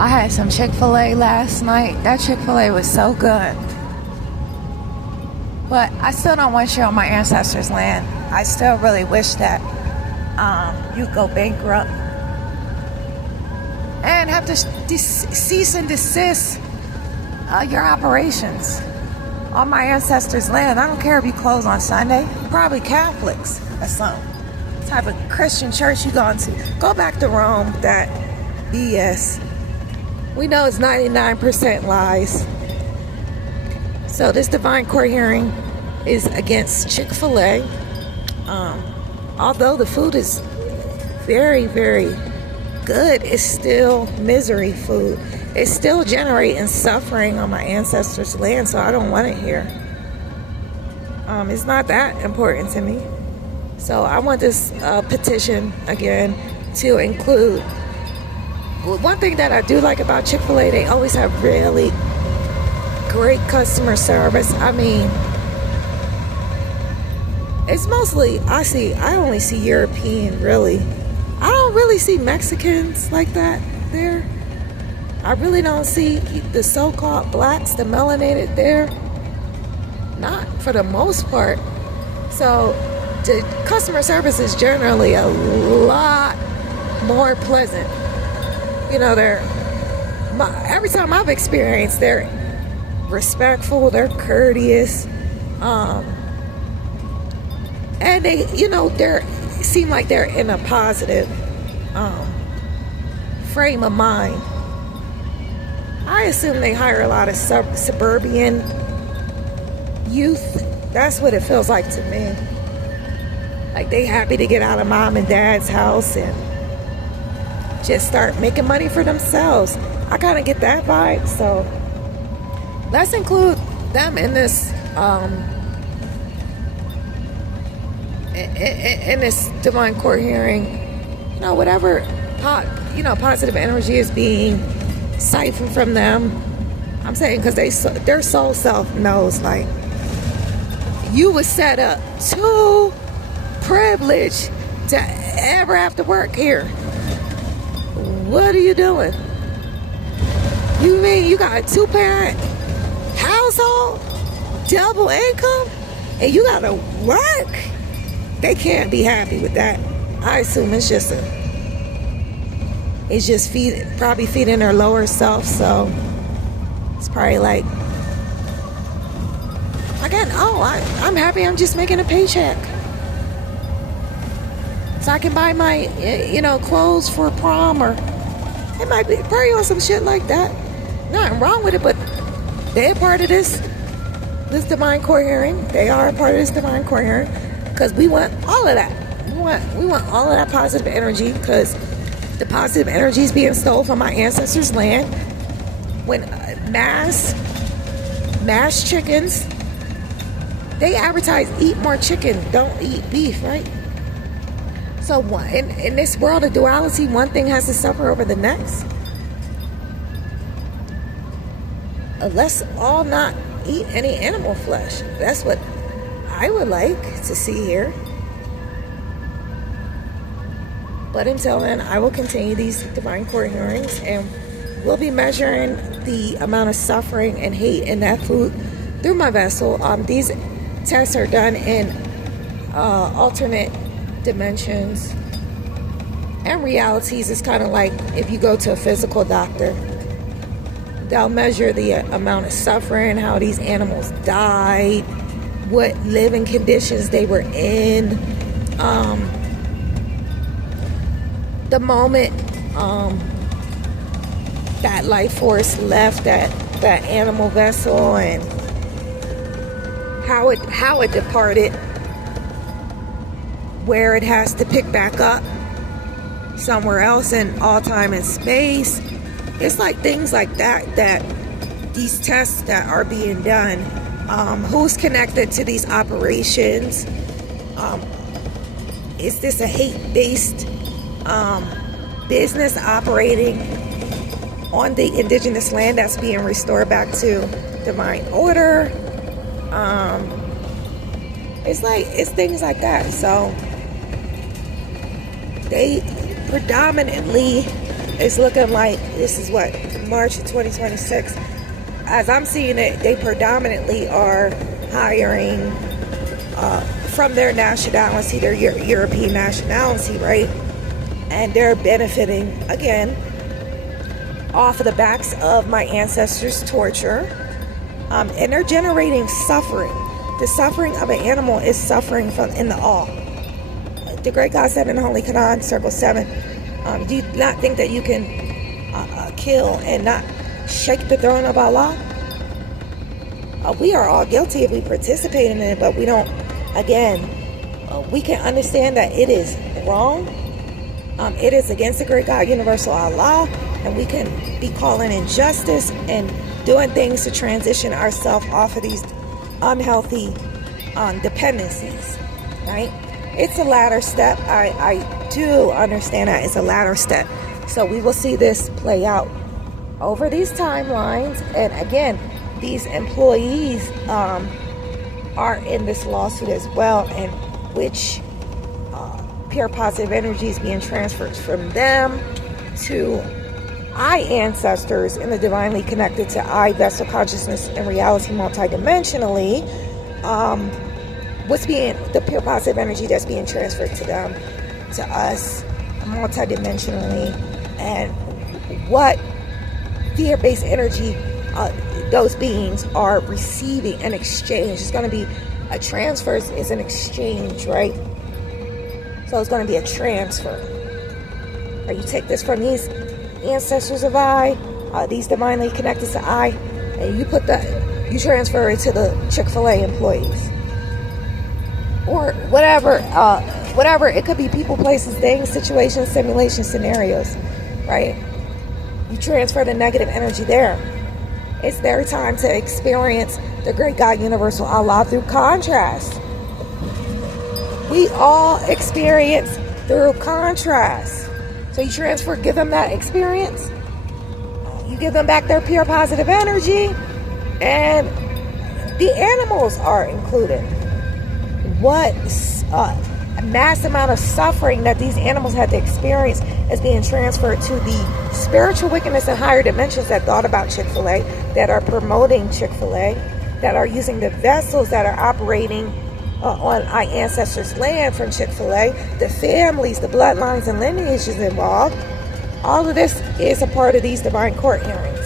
I had some Chick-fil-A last night. That Chick-fil-A was so good. But I still don't want you on my ancestors' land. I still really wish that you go bankrupt and have to cease and desist your operations on my ancestors' land. I don't care if you close on Sunday. You're probably Catholics or some type of Christian church you gone to. Go back to Rome. That BS. We know it's 99% lies. So this divine court hearing is against Chick-fil-A. Although the food is very, very good, it's still misery food. It's still generating suffering on my ancestors' land, so I don't want it here. It's not that important to me. So I want this petition again to include. One thing that I do like about Chick-fil-A, they always have really great customer service. I mean, it's mostly, I only see European, really. I don't really see Mexicans like that there. I really don't see the so-called blacks, the melanated there. Not for the most part. So the customer service is generally a lot more pleasant. You know, every time I've experienced, they're respectful, they're courteous, and they seem like they're in a positive frame of mind. I assume they hire a lot of suburban youth. That's what it feels like to me. Like they happy to get out of mom and dad's house and just start making money for themselves. I kind of get that vibe. So let's include them in this in this divine court hearing. You know, whatever positive energy is being siphoned from them. I'm saying because their soul self knows, like, you was set up too privileged to ever have to work here. What are you doing? You mean you got a 2-parent household, double income, and you gotta work? They can't be happy with that. I assume it's just probably feeding their lower self. So it's probably like, again, I'm happy. I'm just making a paycheck, so I can buy my clothes for prom, or it might be probably on some shit like that. Nothing wrong with it, but they're part of this divine court hearing. They are a part of this divine court hearing because we want all of that. We want all of that positive energy, because the positive energy is being stolen from my ancestors' land. When mass chickens, they advertise eat more chicken, don't eat beef, right? So in this world of duality, one thing has to suffer over the next. Let's all not eat any animal flesh. That's what I would like to see here. But until then, I will continue these divine court hearings, and we'll be measuring the amount of suffering and hate in that food through my vessel. These tests are done in alternate dimensions and realities. It's kind of like if you go to a physical doctor, they'll measure the amount of suffering, how these animals died, what living conditions they were in, the moment that life force left that animal vessel, and how it departed, where it has to pick back up somewhere else in all time and space. It's like things like that these tests that are being done. Who's connected to these operations? Is this a hate-based business operating on the indigenous land that's being restored back to divine order? It's things like that. So they predominantly it's looking like this is what, March of 2026. As I'm seeing it, they predominantly are hiring from their nationality, their European nationality, right? And they're benefiting, again, off of the backs of my ancestors' torture. And they're generating suffering. The suffering of an animal is suffering from in the all. The great God said in the Holy Quran, Circle 7, do you not think that you can kill and not shake the throne of Allah? We are all guilty if we participate in it, but we don't. Again, we can understand that it is wrong. It is against the great God, universal Allah, and we can be calling injustice and doing things to transition ourselves off of these unhealthy dependencies, right? It's a ladder step. I do understand that it's a ladder step. So we will see this play out over these timelines. And again, these employees are in this lawsuit as well, and which pure positive energy is being transferred from them to I ancestors in the divinely connected to I vessel consciousness and reality multidimensionally. What's being the pure positive energy that's being transferred to them, to us multidimensionally, and what fear-based energy those beings are receiving and exchange. It's going to be a transfer, is an exchange, right? So it's going to be a transfer. Or you take this from these ancestors of I, these divinely connected to I, and you transfer it to the Chick-fil-A employees. Or whatever. It could be people, places, things, situations, simulations, scenarios, right? You transfer the negative energy there. It's their time to experience the great God, universal Allah, through contrast. We all experience through contrast. So you give them that experience. You give them back their pure positive energy, and the animals are included. What a mass amount of suffering that these animals had to experience is being transferred to the spiritual wickedness and higher dimensions that thought about Chick-fil-A, that are promoting Chick-fil-A, that are using the vessels that are operating on our ancestors' land from Chick-fil-A, the families, the bloodlines and lineages involved. All of this is a part of these divine court hearings.